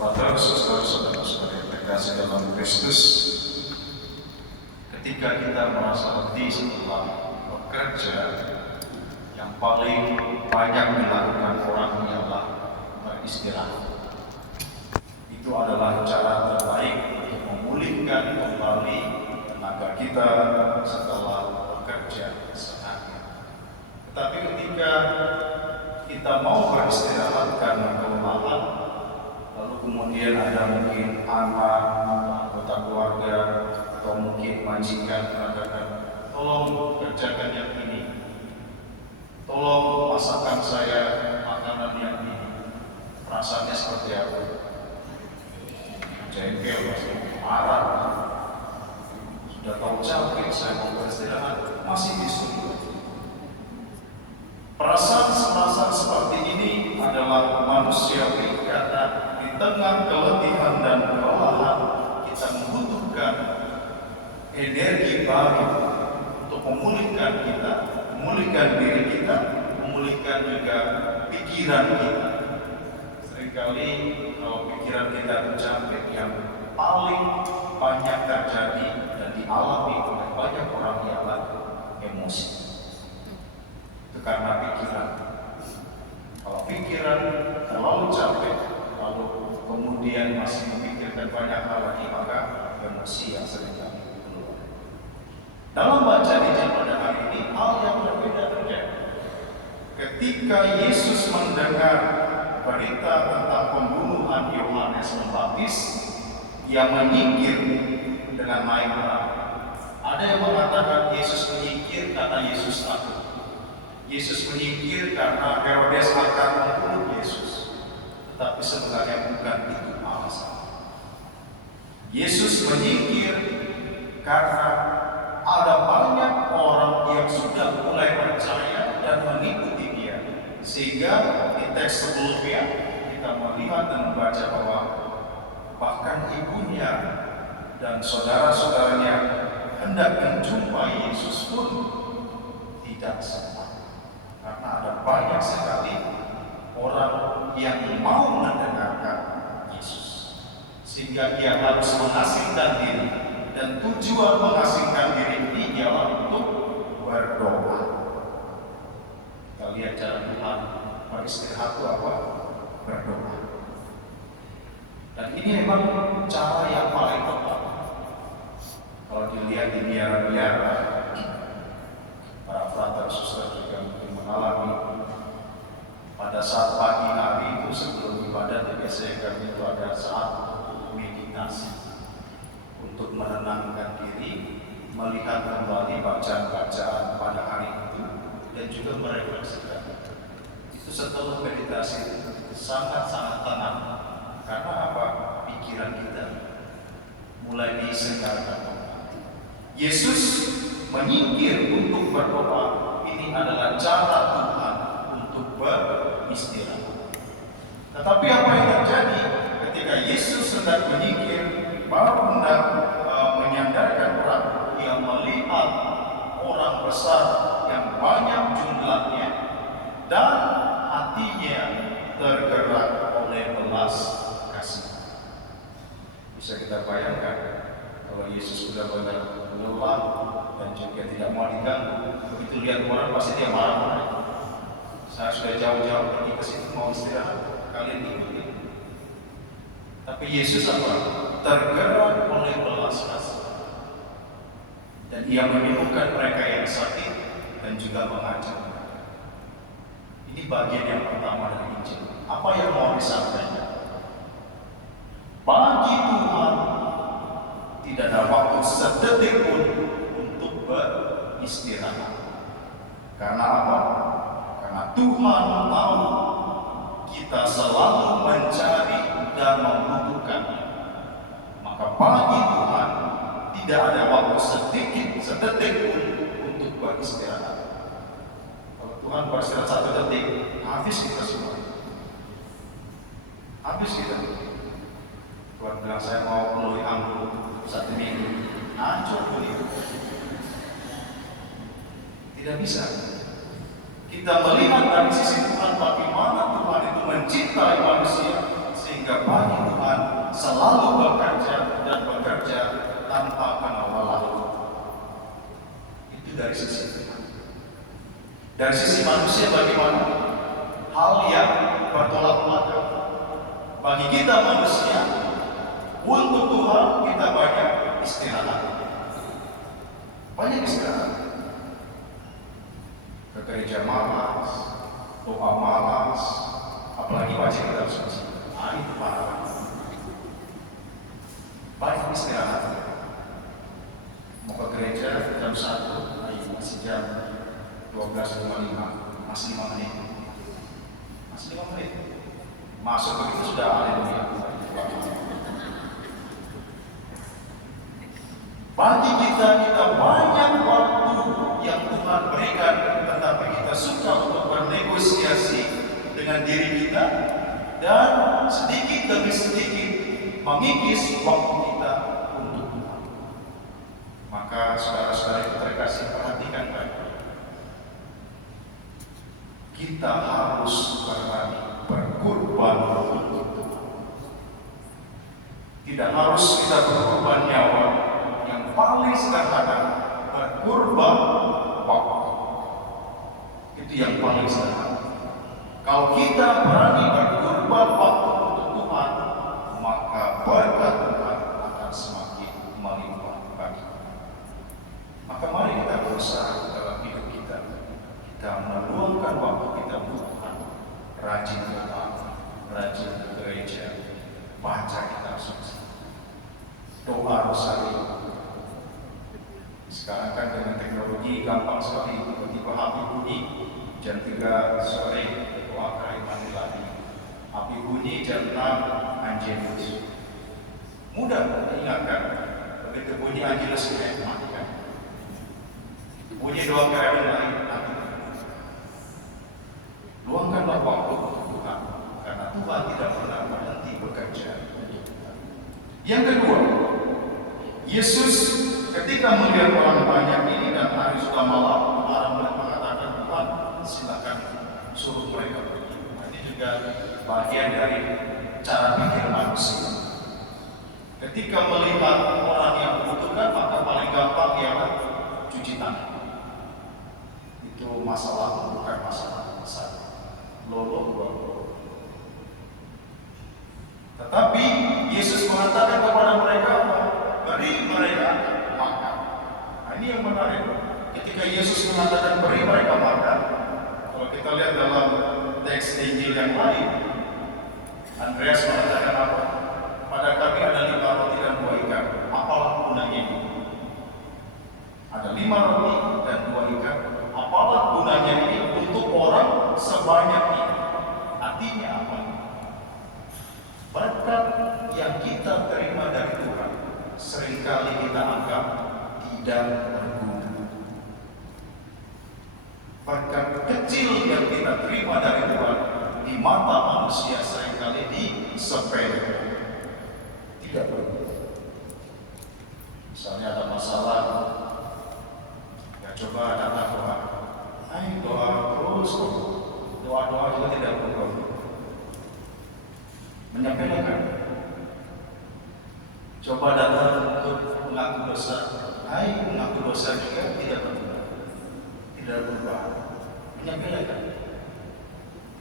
Saudara, saudara-saudara yang terkasih dalam Kristus, ketika kita merasa letih setelah bekerja, yang paling banyak dilakukan orang ialah beristirahat. Itu adalah cara terbaik untuk memulihkan kembali tenaga kita setelah bekerja seharian. Tetapi ketika kita mau beristirahat karena kelelahan, lalu kemudian ada mungkin anak atau anggota keluarga atau mungkin majikan mengatakan, tolong kerjakan yang ini, tolong masakan saya makanan yang ini. Perasaannya seperti apa? Jengkel, marah. Sudah tahu capek, saya mau beristirahat, masih disuruh. Perasaan seperti ini adalah manusiawi karena di tengah keletihan dan kelelahan kita membutuhkan energi baru untuk memulihkan kita, memulihkan diri kita, memulihkan juga pikiran kita. Seringkali kalau pikiran kita tercapek, yang paling banyak terjadi dan dialami oleh banyak orang ialah emosi. Itu karena pikiran. Kalau pikiran terlalu capek, lalu kemudian masih memikirkan banyak hal lagi, maka emosi yang seringkali keluar. Dalam bacaan Injil pada hari ini, hal yang berbeda terjadi. Ketika Yesus mendengar berita tentang pembunuhan Yohanes Pembaptis, ia menyingkir dengan naik perahu. Ada yang mengatakan Yesus menyingkir karena Yesus takut. Yesus menyingkir karena Herodes akan membunuh Yesus. Tetapi sebenarnya bukan itu alasan. Yesus menyingkir karena ada banyak orang yang sudah mulai percaya dan mengikuti dia. Sehingga di teks sebelumnya kita melihat dan membaca bahwa bahkan ibunya dan saudara-saudaranya hendak menjumpai Yesus pun tidak sempat. Karena ada banyak sekali orang yang mau mendengarkan Yesus, sehingga ia harus mengasingkan diri, dan tujuan mengasingkan diri ini ialah untuk berdoa. Kita lihat cara Tuhan beristirahat itu apa? Berdoa. Dan ini memang cara yang paling tepat. Kalau dilihat di biara-biara, para frater suster juga mungkin mengalami pada saat pagi hari itu sebelum ibadah, biasanya kami itu ada saat untuk meditasi, untuk menenangkan diri, melihat kembali bacaan-bacaan pada hari itu, dan juga merefleksikan. Itu setelah meditasi sangat-sangat tenang. Karena apa? Pikiran kita mulai disegarkan. Yesus menyingkir untuk berdoa. Ini adalah cara Tuhan untuk beristirahat. Tetapi apa yang terjadi ketika Yesus hendak menyingkir, baru hendak menyandarkan perahu, ia melihat orang besar yang banyak jumlahnya dan hatinya tergerak oleh belas kasih. Bisa kita bayangkan kalau Yesus sudah benar lelah dan juga tidak mau diganggu, begitu lihat orang pasti dia marah-marah. Saya sudah jauh-jauh pergi ke situ mau istirahat, kalian ikutin. Tapi Yesus apa? Tergerak oleh belas kasih, dan ia menyembuhkan mereka yang sakit dan juga mengajar. Ini bagian yang pertama dari Injil. Apa yang mau disampaikan? Bagi Tuhan tidak ada waktu sedetik pun untuk beristirahat. Karena apa? Karena Tuhan tahu kita selalu mencari dan membutuhkannya. Maka bagi Tuhan tidak ada waktu sedetik pun untuk beristirahat. Kalau Tuhan beristirahat 1 detik, habis kita semua. Habis kita. Tuhan bilang saya mau melalui anggur 1 minggu, hancur begitu. Tidak bisa. Kita melihat dari sisi Tuhan bagaimana Tuhan itu mencintai manusia, sehingga bagi Tuhan selalu bekerja dan bekerja tanpa kenal lelah. Itu dari sisi Tuhan. Dari sisi manusia bagaimana? Hal yang bertolak belakang. Bagi kita manusia, untuk Tuhan kita banyak istirahat. Banyak istirahat. Ke gereja malas, doa malas, apalagi baca kitab suci. Itu parah. Banyak istirahat. Mau ke gereja jam 1, masih jam 12.55, masih 5 menit. Masih 5 menit. Masuk begitu sudah haleluya. Bagi kita banyak waktu yang Tuhan berikan, tetapi kita suka untuk bernegosiasi dengan diri kita dan sedikit demi sedikit mengikis waktu kita untuk Tuhan. Maka saudara-saudara yang terkasih, perhatikan baik. Kita harus berani berkorban untuk Tuhan. Tidak harus kita berkorban nyawa. Yang paling sederhana, berkorban waktu. Itu yang paling sederhana. Kalau kita berani berkorban waktu untuk Tuhan, maka berkat Tuhan akan semakin melimpah bagi kita. Maka mari kita berusaha dalam hidup kita. Kita meluangkan waktu kita untuk Tuhan. Rajin doa, rajin ke gereja, baca kitab suci, doa rosari. Sekarang kan dengan teknologi gampang sekali, tiba-tiba HP bunyi jam 3 sore, doa keriman lagi. HP bunyi jam 6, Angelus. Mudah diingatkan, begitu bunyi Angelus matikan. Bunyi doa keriman lain, nanti. Luangkanlah waktu untuk Tuhan, karena Tuhan tidak pernah berhenti bekerja untuk kita. Yang kedua, Yesus ketika melihat orang banyak ini dan hari sudah malam, orang mengatakan, Tuhan silakan suruh mereka pergi. Ini juga bagian dari cara pikir manusia. Ketika melihat orang yang membutuhkan, maka paling gampang ialah cuci tangan. Itu masalah, bukan masalah besar. Lolo. Tetapi Yesus mengatakan kepada mereka, beri mereka makan. Nah, ini yang menarik. Ketika Yesus mengatakan beri mereka makan, kalau kita lihat dalam teks Injil yang lain, Andreas mengatakan apa? Pada kami ada 5 roti dan 2 ikan. Apalah gunanya ini? Ada 5 roti dan 2 ikan. Apalah gunanya ini untuk orang sebanyak ini? Artinya apa? Berkat yang kita terima dari Tuhan seringkali kita anggap tidak berguna. Berkat kecil yang kita terima dari Tuhan di mata manusia seringkali disepelekan, tidak berguna. Misalnya ada masalah, ya coba datang doa. Ayo doa terus, doa-doa juga tidak berguna. Menyepelekan. Coba datang untuk mengaku dosa, mengaku dosa juga tidak berguna, tidak berubah, menyepelekan.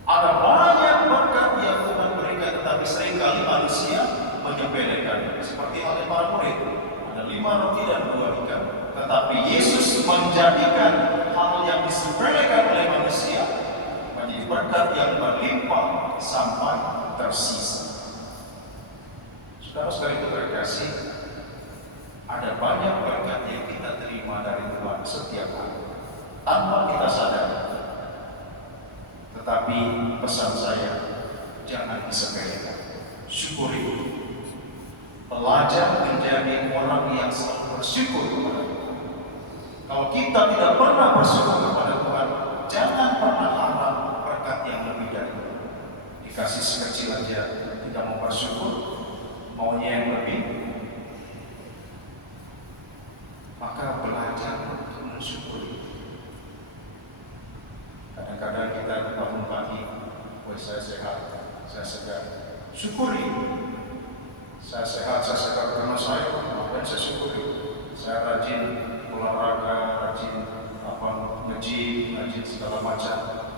Ada banyak berkat yang Tuhan berikan, tetapi seringkali manusia menyepelekan. Seperti halnya para murid, ada 5 roti dan 2 ikan, tetapi Yesus menjadikan hal yang disepelekan oleh manusia menjadi berkat yang berlimpah sampai tersisa. Saudara-saudara itu terkasih, ada banyak berkat yang kita terima dari Tuhan setiap hari tanpa kita sadar. Tetapi pesan saya, jangan disepelekan, syukuri. Belajar menjadi orang yang selalu bersyukur kepada Tuhan. Kalau kita tidak pernah bersyukur kepada Tuhan, jangan pernah harap berkat yang lebih dari itu. Dikasih sekecil aja tidak mau bersyukur, maunya yang lebih, maka belajar untuk mensyukuri. Kadang-kadang kita bangun pagi, saya sehat, saya segar, syukuri. Saya sehat karena saya, makanya saya syukuri. Saya rajin olahraga, rajin nge-gym, rajin segala macam.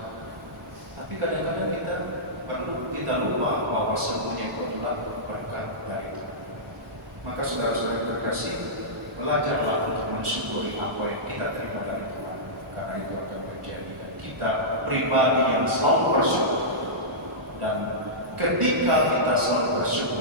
Tapi kadang-kadang kita lupa bahwa semuanya itu adalah berkat dari Tuhan. Maka saudara-saudara terkasih, belajarlah untuk mensyukuri apa yang kita terima dari Tuhan, karena itu akan menjadikan kita pribadi yang selalu bersyukur. Dan ketika kita selalu bersyukur,